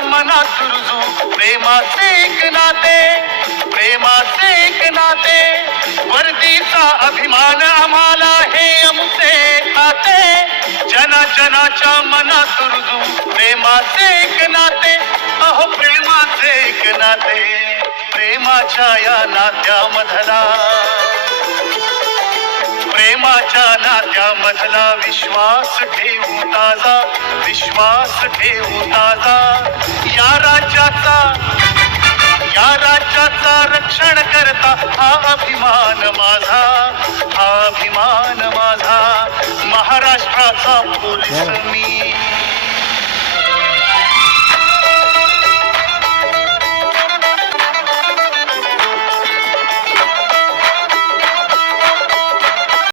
मनात रुजू प्रेमाचे एक नाते, प्रेमाचे एक नाते. वर्दीचा अभिमान आम्हाला हे आमचे खाते. जनाच्या मनात रुजू प्रेमाचे एक नाते. अहो प्रेमाचे एक नाते, प्रेमाच्या या नात्यामधला, प्रेमाच्या नात्यामधला विश्वास ठेवू ताजा, विश्वास ठेवू ताजा. या राज्याचा रक्षण करता हा अभिमान माझा, हा अभिमान माझा. महाराष्ट्राचा पोलीस मी.